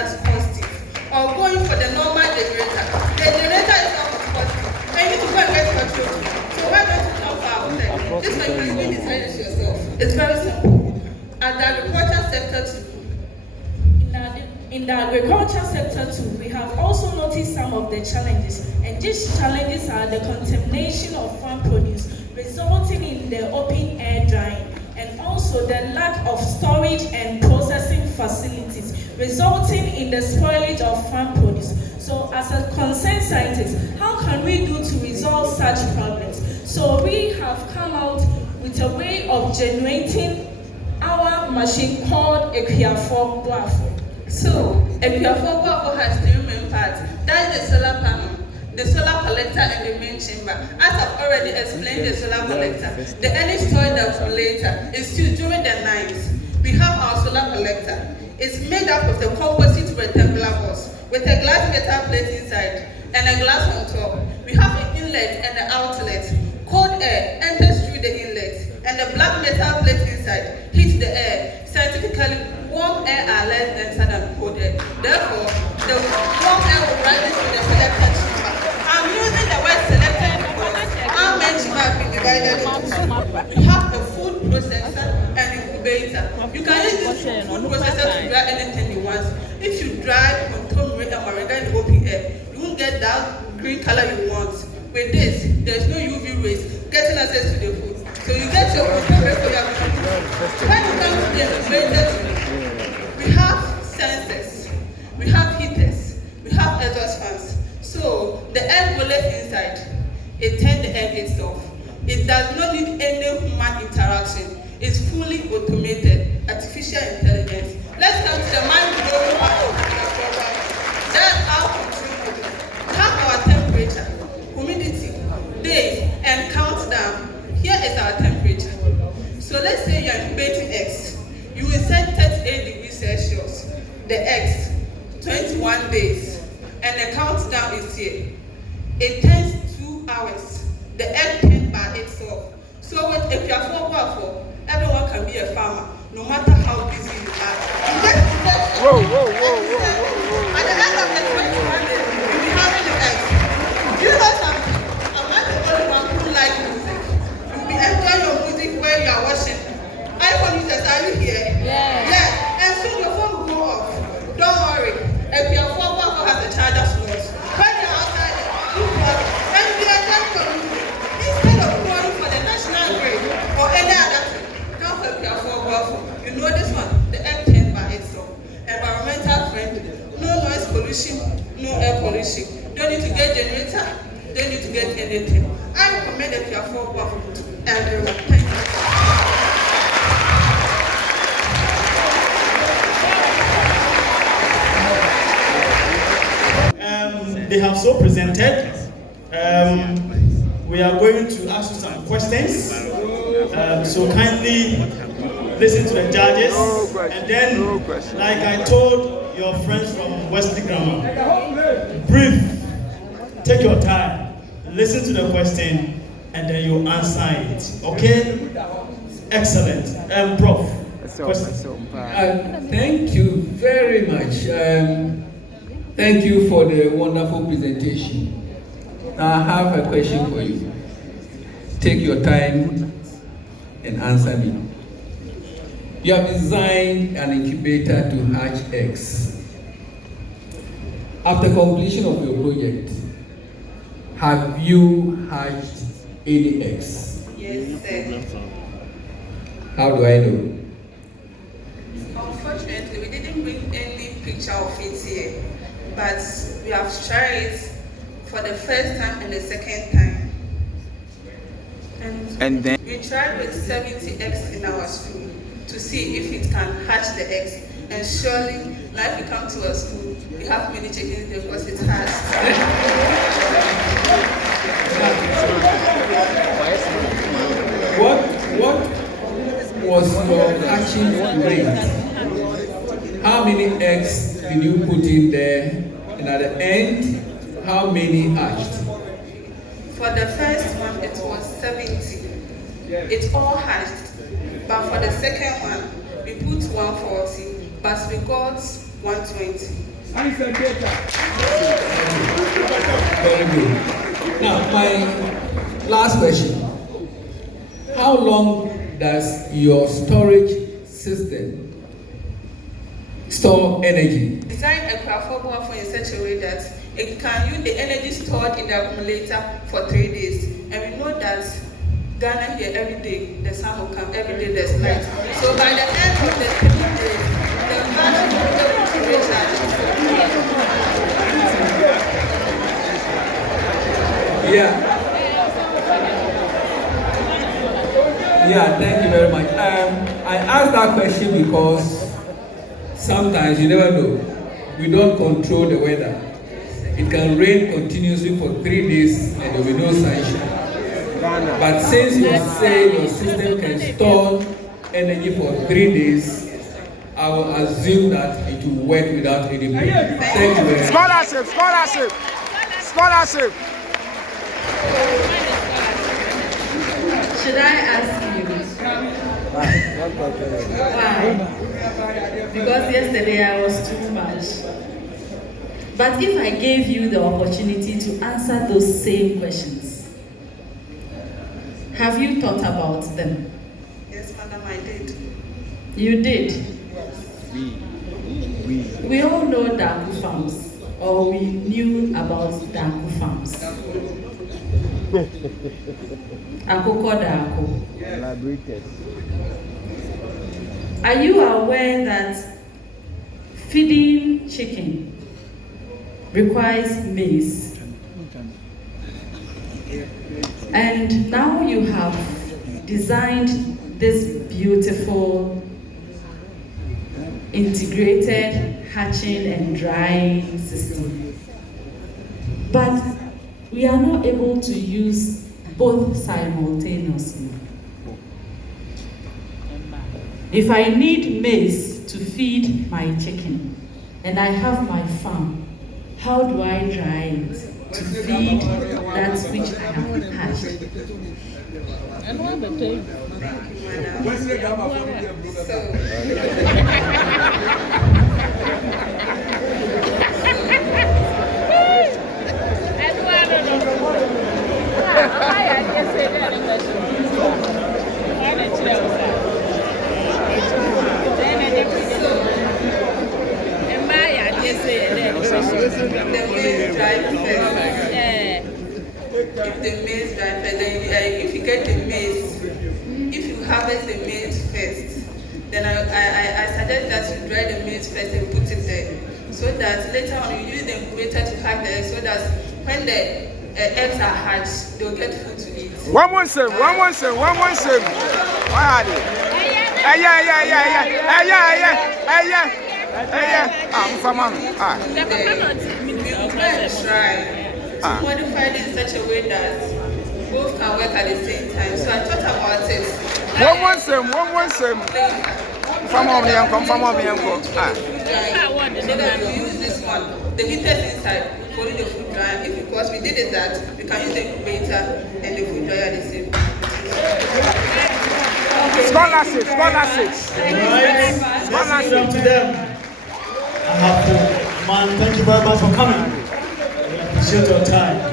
that's positive, or going for the normal generator. The generator is not positive, and you need to go and get your children. So why don't you come for our hotel? This one you can decide it yourself. It's very simple. At the agriculture sector too. In the agriculture sector too, we have also noticed some of the challenges, and these challenges are the contamination of farm produce, resulting in the open air drying, and also the lack of storage and processing facilities, resulting in the spoilage of farm produce. So as a concerned scientist, how can we do to resolve such problems? So we have come out with a way of generating our machine called Ahafoman. So, Ahafoman has three main parts. That is the solar panel, the solar collector, and the main chamber. As I've already explained, the solar collector, the energy storage accumulator is used during the night. We have our solar collector. It's made up of the composite rectangular box with a glass metal plate inside and a glass on top. We have an inlet and an outlet. Cold air enters through the inlet, and the black metal plate inside hits the air. Scientifically, warm air are less denser than cold air. Therefore, the warm air will rise into the selected chamber. I'm using the word selected because our main chamber has been divided into two. We have a food processor and incubator. You can use this food processor to dry anything you want. If you dry control and moringa in the open air, you won't get that green color you want. With this, there's no UV rays getting access to the food. So you get your food before you have to do it. When you come to the incubator, we have sensors, we have heaters, we have exhaust fans. So the egg will live inside. It turns the egg itself. It does not need any human interaction. It's fully automated, artificial intelligence. Let's come to the mind-blowing part of the program. That's our control model. We have our temperature, humidity, days, and countdown. Here is our temperature. So let's say you're incubating eggs. You will set 38 degrees Celsius. The eggs, 21 days. And the countdown is here. It takes 2 hours. The egg turns by itself. So with Ahafoman, everyone can be a farmer, no matter how busy you are. You get to set at the end of the 21 days, you'll be having the eggs. Do you know something? I'm not the only one who likes music. You'll be enjoying your music when you are watching. iPhone users, are you here? Yeah. And soon your phone will go off. Don't worry. Ahafoman has a charger slot. When you're outside, you plug it. And you enjoy your music. Instead of going for the national grid or any other thing, come for Ahafoman. You know this one, the egg turns by itself. Environmental friendly, no noise pollution, no air pollution. Don't need to get generator, don't need to get anything. I recommend Ahafoman to everyone. Thank you. They have so presented. We are going to ask you some questions. So kindly listen to the judges. And then, like I told your friends from Wesley Grammar, brief, take your time, listen to the question, and then you answer it. Okay? Excellent. Prof. Thank you very much. Thank you for the wonderful presentation. Now I have a question for you. Take your time and answer me. You have designed an incubator to hatch eggs. After completion of your project, have you hatched any eggs? Yes, sir. How do I know? Unfortunately, we didn't bring any picture of it here, but we have tried it for the first time and the second time. And then we tried with 70 eggs in our school to see if it can hatch the eggs. And surely, now if you come to our school, we have many chickens because it has. What was your hatching rate? How many eggs did you put in there? And at the end, how many hatched? For the first one, it was 70. It all hatched. But for the second one, we put 140, but we got 120. Answer data. Very good. Now, my last question. How long does your storage system store energy? Design a Ahafoman in such a way that it can use the energy stored in the accumulator for 3 days. And we know that Ghana here every day the sun will come, every day there's light. So by the end of the 3 days, the battery will be able to recharge. Yeah, thank you very much. I asked that question because sometimes you never know. We don't control the weather. It can rain continuously for 3 days and there will be no sunshine. But since you say your system can store energy for 3 days, I will assume that it will work without any problem. Thank you very much. Scholarship. Should I ask you? Why? Because yesterday I was too much. But if I gave you the opportunity to answer those same questions, have you thought about them? Yes, madam, I did. You did? We all know Daku farms, or we knew about Daku farms. Akoko Daku. Elaborated. Are you aware that feeding chicken requires maize? And now you have designed this beautiful integrated hatching and drying system. But we are not able to use both simultaneously. If I need maize to feed my chicken and I have my farm, how do I dry it to feed that which I have hatched? If the maize dry first, then if you get the maize, if you harvest the maize first, then I suggest that you dry the maize first and put it there, so that later on you use the incubator to hatch the eggs, so that when the eggs are hatched, they'll get food to eat. One more same. Why are they? I'm from We will try to modify it in such a way that both can work at the same time. So I thought about it. One same. From over here, so that we use this one, the heaters inside, for the food dryer. If because we did it that, we can use the incubator and the food dryer at the same time. Scholarship. Scholarship to them. Ahafoman, thank you very much for coming. We appreciate your time.